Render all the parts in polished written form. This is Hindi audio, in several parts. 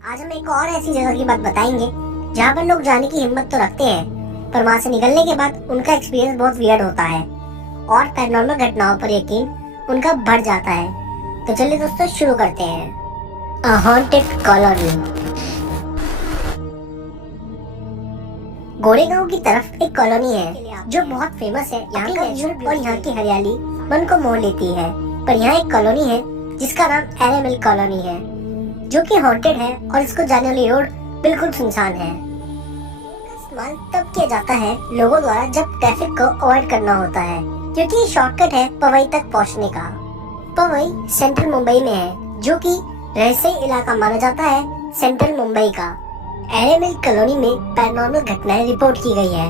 आज हम एक और ऐसी जगह की बात बताएंगे जहाँ पर लोग जाने की हिम्मत तो रखते हैं, पर वहाँ से निकलने के बाद उनका एक्सपीरियंस बहुत वियर्ड होता है और पैरानॉर्मल घटनाओं पर यकीन उनका बढ़ जाता है। तो चलिए दोस्तों शुरू करते हैं। अ हॉन्टेड कॉलोनी। गोरेगांव की तरफ एक कॉलोनी है जो बहुत फेमस है। यहाँ का व्यू और यहाँ की हरियाली मन को मोह लेती है। पर यहाँ एक कॉलोनी है जिसका नाम एरेमिल कॉलोनी है, जो कि हॉन्टेड है और इसको जाने वाली रोड बिल्कुल सुनसान है। इस्तेमाल तब किया जाता है लोगों द्वारा जब ट्रैफिक को अवॉइड करना होता है, क्योंकि ये शॉर्टकट है पवई तक पहुंचने का। पवई सेंट्रल मुंबई में है, जो कि रहस्यमय इलाका माना जाता है सेंट्रल मुंबई का। एरेमिल कॉलोनी में पैरानॉर्मल घटनाएं रिपोर्ट की गई है।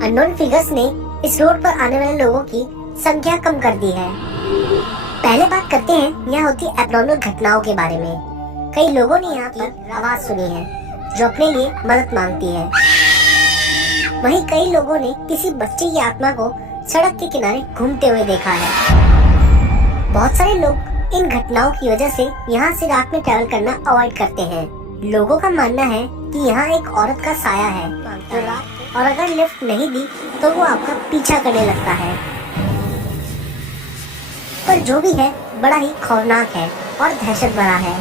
अननोन फिगर्स ने इस रोड पर आने वाले लोगों की संख्या कम कर दी है। पहले बात करते हैं यहाँ होती एब्नॉर्मल घटनाओं के बारे में। कई लोगों ने यहाँ पर आवाज सुनी है जो अपने लिए मदद मांगती है। वहीं कई लोगों ने किसी बच्चे की आत्मा को सड़क के किनारे घूमते हुए देखा है। बहुत सारे लोग इन घटनाओं की वजह से यहाँ से रात में ट्रैवल करना अवॉइड करते हैं। लोगों का मानना है कि यहाँ एक औरत का साया है और अगर लिफ्ट नहीं दी तो वो आपका पीछा करने लगता है। पर जो भी है बड़ा ही खौफनाक है और दहशत भरा है।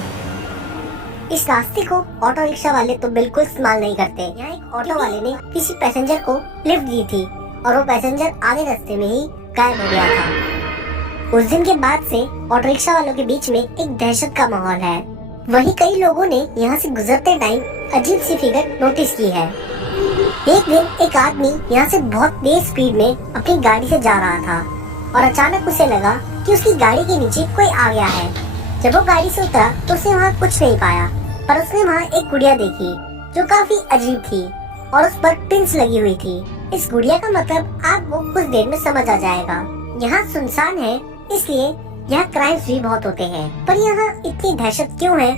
इस रास्ते को ऑटो रिक्शा वाले तो बिल्कुल इस्तेमाल नहीं करते। यहाँ एक ऑटो वाले ने किसी पैसेंजर को लिफ्ट दी थी और वो पैसेंजर आधे रास्ते में ही गायब हो गया था। उस दिन के बाद से ऑटो रिक्शा वालों के बीच में एक दहशत का माहौल है। वहीं कई लोगों ने यहाँ से गुजरते टाइम अजीब सी फिगर नोटिस की है। एक दिन एक आदमी यहाँ से बहुत तेज स्पीड में अपनी गाड़ी से जा रहा था और अचानक उसे लगा कि उसकी गाड़ी के नीचे कोई आ गया है। जब वो गाड़ी से उतरा तो उसने वहाँ कुछ नहीं पाया, पर उसने वहाँ एक गुड़िया देखी जो काफी अजीब थी और उस पर पिंस लगी हुई थी। इस गुड़िया का मतलब आपको कुछ देर में समझ आ जाएगा। यहाँ सुनसान है, इसलिए यहाँ क्राइम्स भी बहुत होते हैं। पर यहाँ इतनी दहशत क्यों है,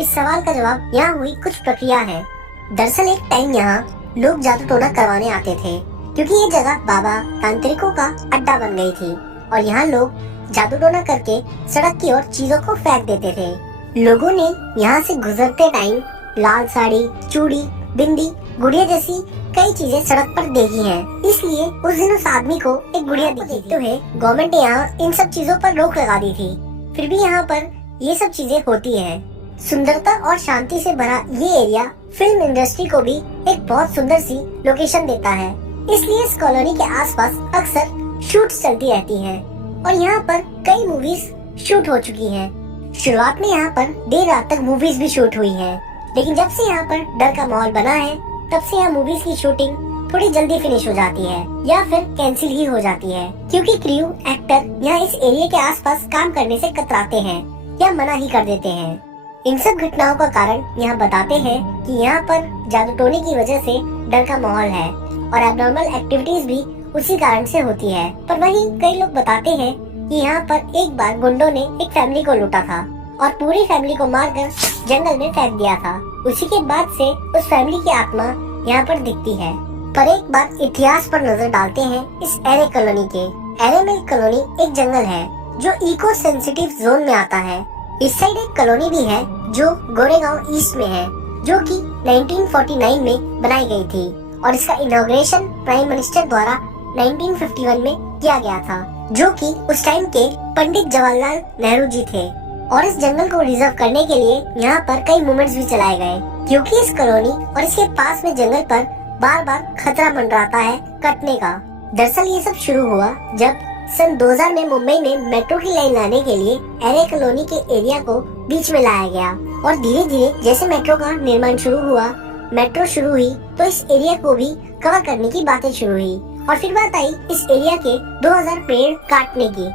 इस सवाल का जवाब यहाँ हुई कुछ प्रक्रिया है। दरअसल एक टाइम यहाँ लोग जादू टोना करवाने आते थे, क्योंकि ये जगह बाबा तांत्रिकों का अड्डा बन गई थी और यहाँ लोग जादू टोना करके सड़क की ओर चीजों को फेंक देते थे। लोगों ने यहाँ से गुजरते टाइम लाल साड़ी, चूड़ी, बिंदी, गुड़िया जैसी कई चीजें सड़क पर देखी हैं। इसलिए उस दिन उस आदमी को एक गुड़िया दिखी तो है गवर्नमेंट ने यहाँ इन सब चीजों पर रोक लगा दी थी। फिर भी यहाँ पर ये सब चीजें होती हैं। सुंदरता और शांति से भरा ये एरिया फिल्म इंडस्ट्री को भी एक बहुत सुंदर सी लोकेशन देता है। इसलिए इस कॉलोनी के आसपास अक्सर शूट्स चलती रहती हैं और यहाँ पर कई मूवीज शूट हो चुकी हैं। शुरुआत में यहाँ पर देर रात तक मूवीज भी शूट हुई हैं, लेकिन जब से यहाँ पर डर का माहौल बना है तब से यहाँ मूवीज की शूटिंग थोड़ी जल्दी फिनिश हो जाती है या फिर कैंसिल ही हो जाती है, क्योंकि क्रू एक्टर यहाँ इस एरिया के आसपास काम करने से कतराते हैं या मना ही कर देते हैं। इन सब घटनाओं का कारण यहाँ बताते हैं कि यहाँ पर जादू टोने की वजह से डर का माहौल है और एब्नॉर्मल एक्टिविटीज भी उसी कारण से होती है। पर वहीं कई लोग बताते हैं कि यहाँ पर एक बार गुंडों ने एक फैमिली को लूटा था और पूरी फैमिली को मारकर जंगल में फेंक दिया था। उसी के बाद से उस फैमिली की आत्मा यहाँ पर दिखती है। पर एक बार इतिहास पर नजर डालते हैं इस एरे कॉलोनी के। एरेमिल कॉलोनी एक जंगल है जो इको सेंसिटिव जोन में आता है। इस साइड एक कॉलोनी भी है जो गोरेगांव ईस्ट में है, जो कि 1949 में बनाई गई थी और इसका इनॉग्रेशन प्राइम मिनिस्टर द्वारा 1951 में किया गया था, जो कि उस टाइम के पंडित जवाहरलाल नेहरू जी थे। और इस जंगल को रिजर्व करने के लिए यहाँ पर कई मूवमेंट्स भी चलाए गए, क्योंकि इस कॉलोनी और इसके पास में जंगल पर बार बार खतरा मंडराता है कटने का। दरअसल ये सब शुरू हुआ जब सन 2000 में मुंबई में मेट्रो की लाइन लाने के लिए एरे कॉलोनी के एरिया को बीच में लाया गया और धीरे धीरे जैसे मेट्रो का निर्माण शुरू हुआ, मेट्रो शुरू हुई तो इस एरिया को भी कवर करने की बातें शुरू हुई और फिर बात आई इस एरिया के 2000 पेड़ काटने की।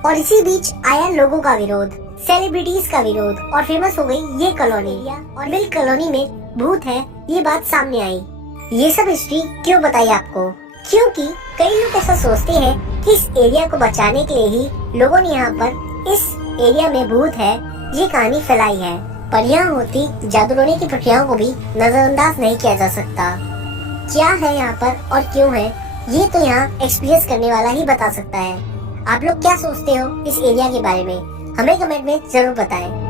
और इसी बीच आया लोगों का विरोध, सेलिब्रिटीज का विरोध और फेमस हो गई ये कॉलोनी। और मिल कॉलोनी में भूत है ये बात सामने आई। ये सब हिस्ट्री क्यों बताई आपको? क्योंकि कई लोग ऐसा सोचते हैं कि इस एरिया को बचाने के लिए ही लोगों ने यहाँ पर इस एरिया में भूत है ये कहानी फैलाई है। पर यहाँ होती जादू टोने की प्रक्रियाओं को भी नजरअंदाज नहीं किया जा सकता। क्या है यहाँ पर और क्यों है ये तो यहाँ एक्सपीरियंस करने वाला ही बता सकता है। आप लोग क्या सोचते हो इस एरिया के बारे में? हमें कमेंट में जरूर बताएं।